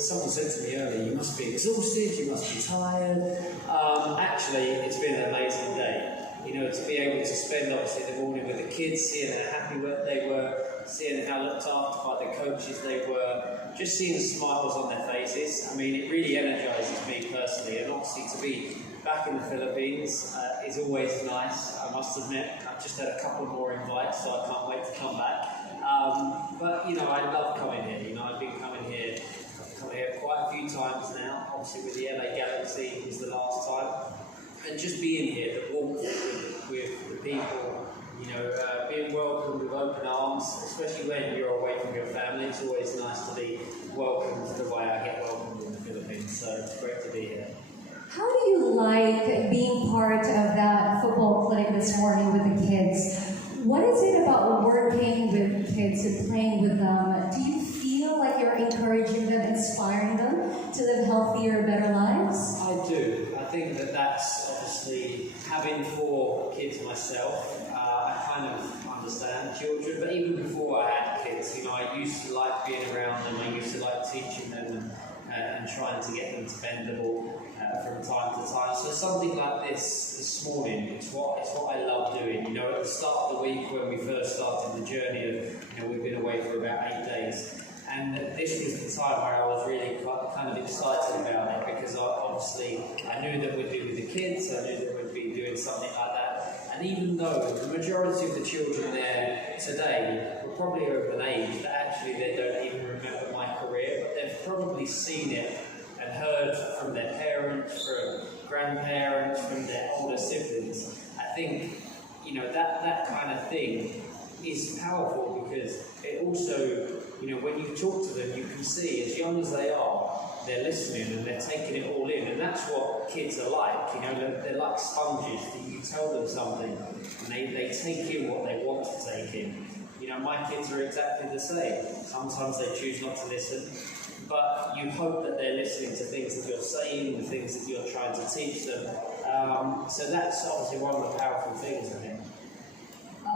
someone said to me earlier, you must be exhausted, you must be tired. Actually, it's been an amazing day. To be able to spend obviously the morning with the kids, seeing how happy they were, seeing how looked after by the coaches they were, just seeing smiles on their faces. I mean, it really energises me personally, and obviously to be back in the Philippines is always nice, I must admit. I've just had a couple more invites, so I can't wait to come back. But I love coming here. I've been coming here. I've come here quite a few times now. Obviously, with the LA Galaxy was the last time, and just being here, the warmth with the people, being welcomed with open arms, especially when you're away from your family. It's always nice to be welcomed the way I get welcomed in the Philippines. So it's great to be here. How do you like being part of that football clinic this morning with the kids? What is it about working with kids and playing with them? Do you feel like you're encouraging them, inspiring them to live healthier, better lives? I do. I think that's obviously, having 4 kids myself, I kind of understand children, but even before I had kids, I used to like being around them, I used to like teaching them and trying to get them to bend the ball from time to time. So something like this morning, it's what I love doing. At the start of the week when we first started the journey of, we've been away for about 8 days. And this was the time where I was really kind of excited about it, because I knew that we'd be with the kids, I knew that we'd be doing something like that. And even though the majority of the children there today were probably of an age that actually they don't even remember my career, but they've probably seen it and heard from their parents, from grandparents, from their older siblings. I think, that kind of thing is powerful, because it also, when you talk to them, you can see, as young as they are, they're listening and they're taking it all in, and that's what kids are like. They're like sponges. That you tell them something and they take in what they want to take in. My kids are exactly the same. Sometimes they choose not to listen, but you hope that they're listening to things that you're saying, the things that you're trying to teach them. So that's obviously one of the powerful things, I think.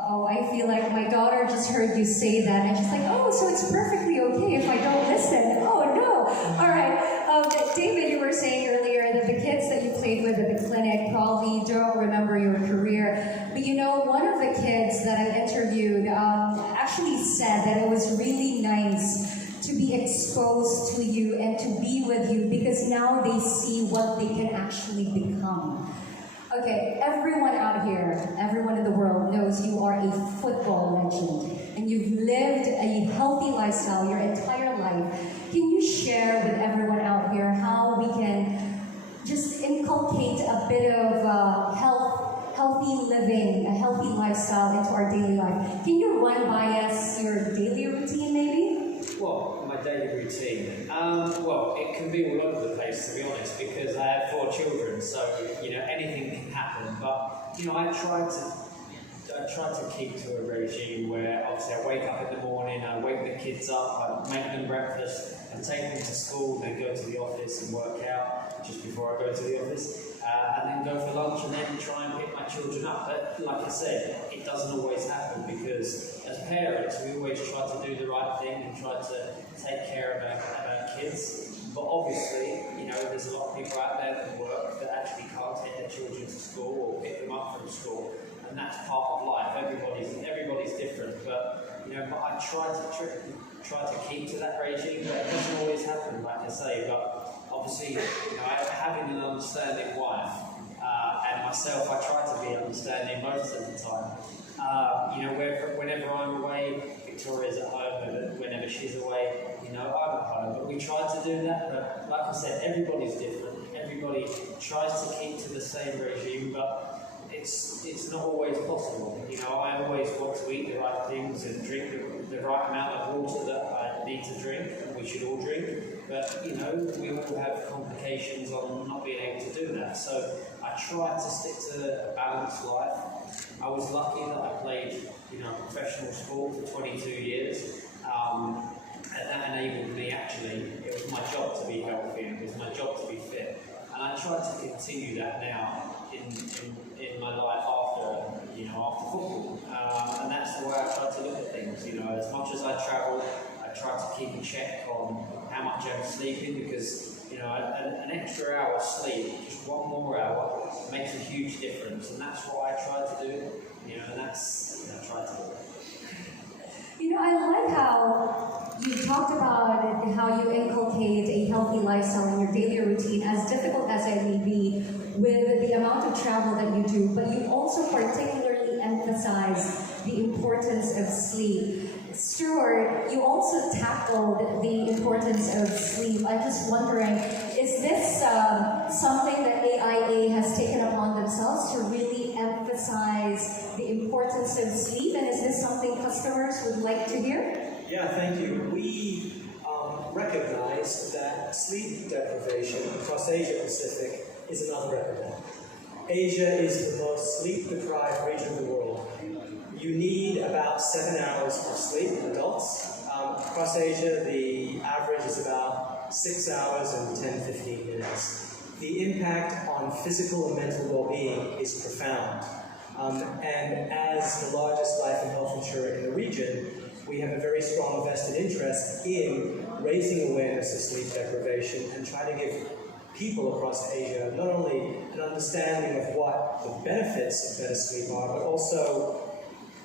Oh, I feel like my daughter just heard you say that, and she's like, oh, so it's perfectly okay if I don't listen. Oh, no. All right. David, you were saying earlier that the kids that you played with at the clinic probably don't remember your career. But one of the kids that I interviewed actually said that it was really nice to be exposed to you and to be with you, because now they see what they can actually become. Okay, everyone out here, everyone in the world knows you are a football legend, and you've lived a healthy lifestyle your entire life. Can you share with everyone out here how we can just inculcate a bit of healthy living, a healthy lifestyle into our daily life? Can you run by us your daily routine, maybe? Well, my daily routine. It can be all over the place, to be honest, because I have 4 children, so anything can happen. But I try to keep to a regime where obviously I wake up in the morning, I wake the kids up, I make them breakfast, and take them to school, then go to the office and work out just before I go to the office, and then go for lunch, and then try and pick my children up. But like I said, it doesn't always happen, because as parents we always try to do the right thing and try to take care of our kids. But obviously, there's a lot of people out there that work that actually can't take their children to school or pick them up from school, and that's part of life. Everybody's different, but I try to keep to that regime, but it doesn't always happen, like I say. But obviously, having an understanding wife and myself, I try to be understanding most of the time. Whenever I'm away, Victoria's at home, and whenever she's away, I'm at home. But we try to do that. But like I said, everybody's different. Everybody tries to keep to the same regime, but it's not always possible. I always want to eat the right things and drink the right amount of water that I need to drink, and we should all drink. But we all have complications on not being able to do that. So I try to stick to a balanced life. I was lucky that I played, professional sport for 22 years, and that enabled me, actually, it was my job to be healthy, and it was my job to be fit. And I try to continue that now in my life after football. And that's the way I try to look at things. As much as I travel, I I try to keep a check on how much I'm sleeping because, you know, an extra hour sleep, just one more hour, makes a huge difference. And that's what I try to do, you know, and that's, you know, I try to do it. You know, I like how you talked about how you inculcate a healthy lifestyle in your daily routine, as difficult as it may be, with the amount of travel that you do, but you also particularly emphasize the importance of sleep. Stuart, you also tackled the importance of sleep. I'm just wondering, is this something that AIA has taken upon themselves to really emphasize the importance of sleep? And is this something customers would like to hear? Yeah, thank you. We recognize that sleep deprivation across Asia Pacific is another epidemic. Asia is the most sleep-deprived region of the world. You need about 7 hours of sleep in adults. Across Asia, the average is about 6 hours and 10-15 minutes. The impact on physical and mental well-being is profound. And as the largest life and health insurer in the region, we have a very strong vested interest in raising awareness of sleep deprivation and try to give people across Asia not only an understanding of what the benefits of better sleep are, but also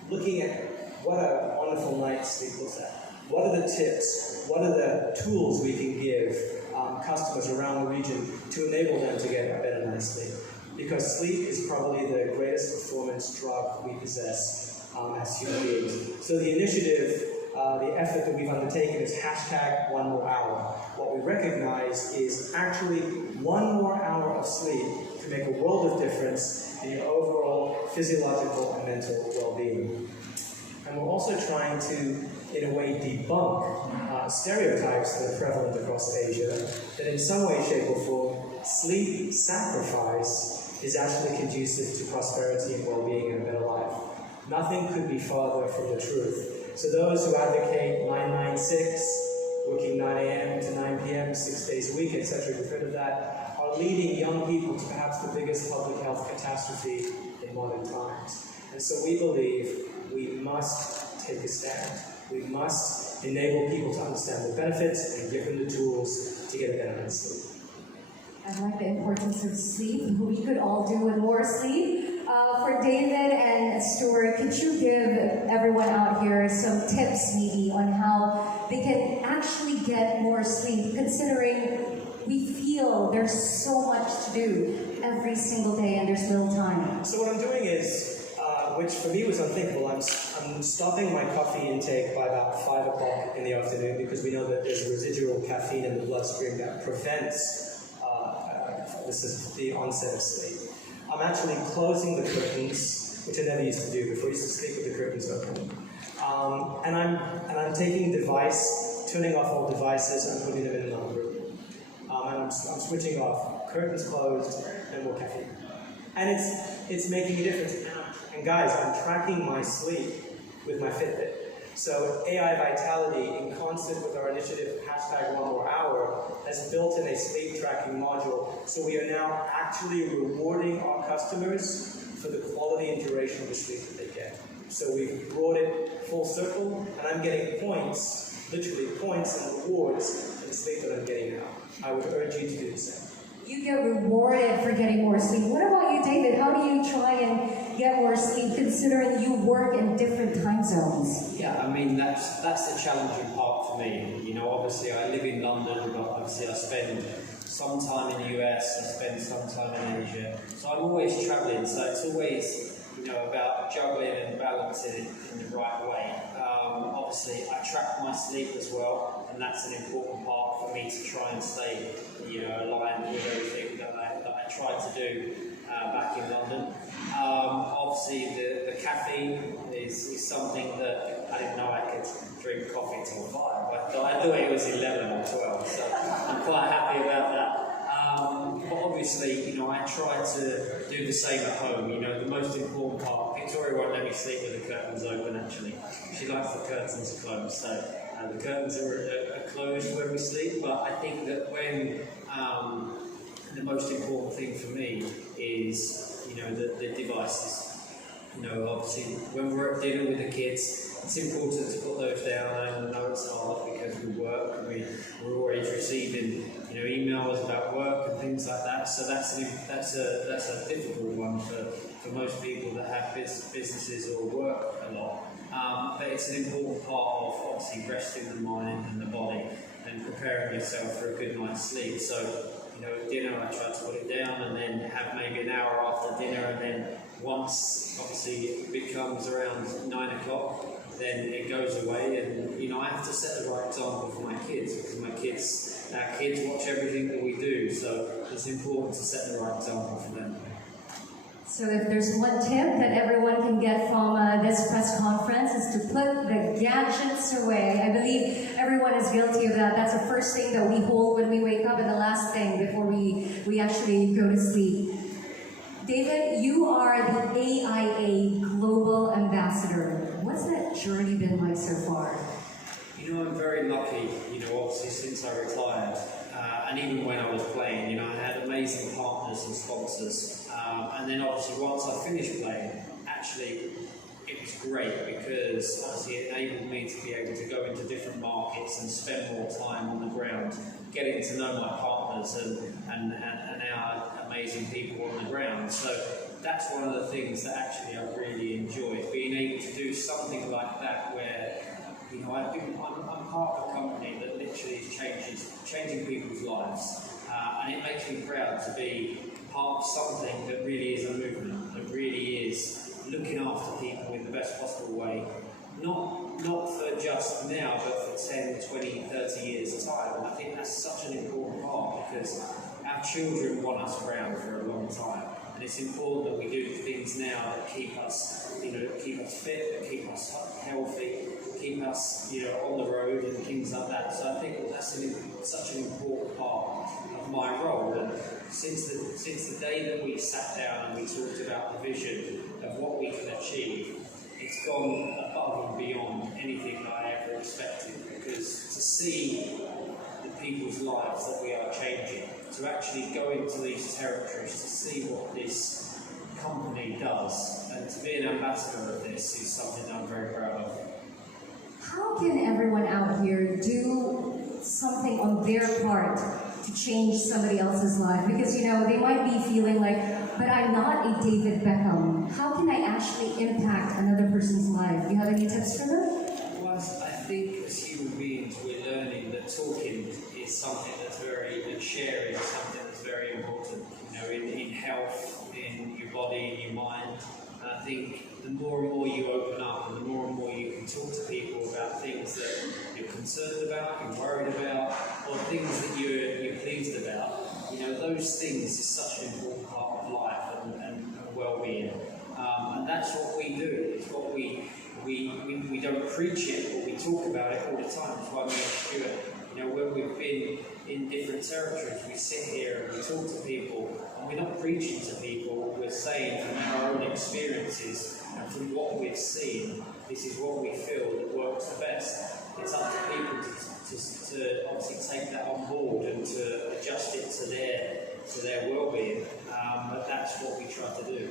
looking at what a wonderful night's sleep looks like. What are the tips? What are the tools we can give customers around the region to enable them to get a better night's sleep? Because sleep is probably the greatest performance drug we possess as human beings. So the initiative, the effort that we've undertaken is #OneMoreHour. What we recognize is actually 1 more hour of sleep can make a world of difference in your overall physiological and mental well-being. And we're also trying to, in a way, debunk stereotypes that are prevalent across Asia, that in some way, shape, or form, sleep sacrifice is actually conducive to prosperity and well-being and a better life. Nothing could be farther from the truth. So those who advocate 996, working 9 a.m. to 9 p.m., 6 days a week, etc., you've heard of that, are leading young people to perhaps the biggest public health catastrophe in modern times. And so we believe we must take a stand. We must enable people to understand the benefits and give them the tools to get a better night's sleep. I like the importance of sleep. We could all do with more sleep. For David and Stuart, could you give everyone out here some tips maybe on how they can actually get more sleep, considering we feel there's so much to do every single day and there's little time? So what I'm doing is, which for me was unthinkable, I'm stopping my coffee intake by about 5 o'clock in the afternoon because we know that there's residual caffeine in the bloodstream that prevents the onset of sleep. I'm actually closing the curtains, which I never used to do before. I used to sleep with the curtains open. And I'm taking turning off all devices and putting them in another room. And I'm switching off, curtains closed, and more caffeine. And it's making a difference. And guys, I'm tracking my sleep with my Fitbit. So AI Vitality, in concert with our initiative #OneMoreHour, has built in a sleep tracking module. So we are now actually rewarding our customers for the quality and duration of the sleep that they get. So we've brought it full circle, and I'm getting points, literally points and rewards for the sleep that I'm getting now. I would urge you to do the same. You get rewarded for getting more sleep. What about you, David? How do you try and get more sleep, considering you work in different time zones? Yeah, I mean, that's the challenging part for me. You know, obviously I live in London, but obviously I spend some time in the US, I spend some time in Asia. So I'm always traveling, so it's always, you know, about juggling and balancing it in the right way. Obviously I track my sleep as well, and that's an important part for me to try and stay, you know, aligned with everything that I try to do back in London. Obviously the caffeine is something that I didn't know I could drink coffee till 5. I thought it was 11 or 12, so I'm quite happy about that. But obviously, you know, I try to do the same at home. You know, the most important part, Victoria won't let me sleep with the curtains open, actually. She likes the curtains closed, so the curtains are closed when we sleep. But I think that when the most important thing for me is, you know, the devices. Obviously, when we're at dinner with the kids, it's important to put those down. I know it's hard because we work and we're always receiving, emails about work and things like that. So that's a difficult one for most people that have businesses or work a lot. But it's an important part of obviously resting the mind and the body and preparing yourself for a good night's sleep. So, at dinner I try to put it down and then have maybe an hour after dinner, and then once obviously it becomes around 9 o'clock, then it goes away, and I have to set the right example for my kids, because our kids watch everything that we do, so it's important to set the right example for them. So if there's one tip that everyone can get from this press conference, is to put the gadgets away. I believe everyone is guilty of that. That's the first thing that we hold when we wake up, and the last thing before we actually go to sleep. David, you are the AIA Global Ambassador. What's that journey been like so far? I'm very lucky, obviously since I retired, and even when I was playing, I had amazing partners and sponsors. And then obviously once I finished playing, actually it was great because obviously it enabled me to be able to go into different markets and spend more time on the ground, getting to know my partners and our amazing people on the ground. So that's one of the things that actually I really enjoy, being able to do something like that where I'm part of a company that literally is changing people's lives, and it makes me proud to be part of something that really is a movement, that really is looking after people in the best possible way, not for just now, but for 10, 20, 30 years' time. And I think that's such an important part because our children want us around for a long time, and it's important that we do things now that keep us fit, that keep us healthy, keep us, on the road and things like that. So I think that's such an important part of my role. And since the day that we sat down and we talked about the vision of what we can achieve, it's gone above and beyond anything that I ever expected. Because to see the people's lives that we are changing, to actually go into these territories, to see what this company does, and to be an ambassador of this is something that I'm very proud of. How can everyone out here do something on their part to change somebody else's life? Because, they might be feeling like, but I'm not a David Beckham. How can I actually impact another person's life? Do you have any tips for them? Well, I think as human beings, we're learning that talking is something that's and sharing is something that's very important, in health, in your body, in your mind. And I think the more and more you open up and the more you can talk to people about things that you're concerned about, you're worried about, or things that you're pleased about, those things is such an important part of life and well-being. And that's what we do. It's what we don't preach it, but we talk about it all the time. That's why me and Stuart, when we've been in different territories, we sit here and we talk to people, and we're not preaching to people, we're saying from our own experiences and from what we've seen, this is what we feel that works the best. It's up to people to obviously take that on board and to adjust it to their well-being, but that's what we try to do.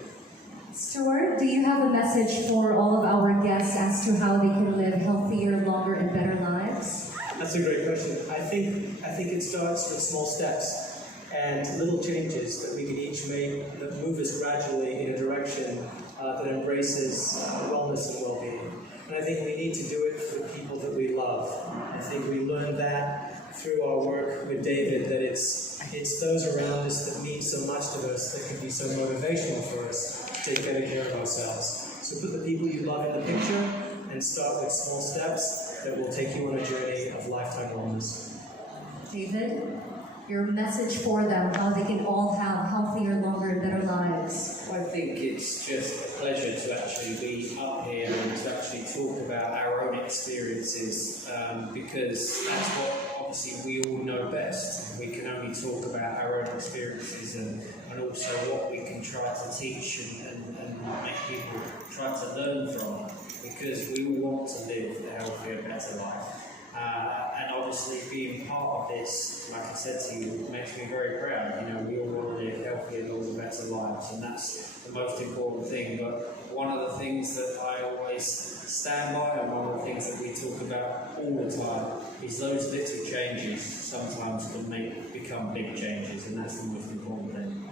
Stuart, do you have a message for all of our guests as to how they can live healthier, longer, and better lives? That's a great question. I think it starts with small steps and little changes that we can each make that move us gradually in a direction that embraces wellness and well-being. And I think we need to do it for people that we love. I think we learned that through our work with David, that it's those around us that mean so much to us, that can be so motivational for us to take better care of ourselves. So put the people you love in the picture and start with small steps that will take you on a journey of lifetime wellness. David, your message for them, how they can all have healthier, longer, and better lives. I think it's just a pleasure to actually be up here and to actually talk about our own experiences, because that's what obviously we all know best. We can only talk about our own experiences and also what we can try to teach and make people try to learn from, because we all want to live a healthier, better life. And obviously being part of this, like I said to you, makes me very proud. You know, we all want to live healthier and all the better lives, and that's the most important thing. But one of the things that I always stand by, and one of the things that we talk about all the time, is those little changes sometimes can become big changes, and that's the most important thing.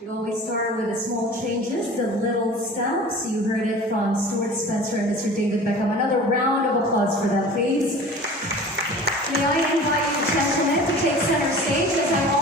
You always start with the small changes, the little steps. You heard it from Stuart Spencer and Mr. David Beckham. Another round of applause for that, please. May I invite you, gentlemen, to take center stage as I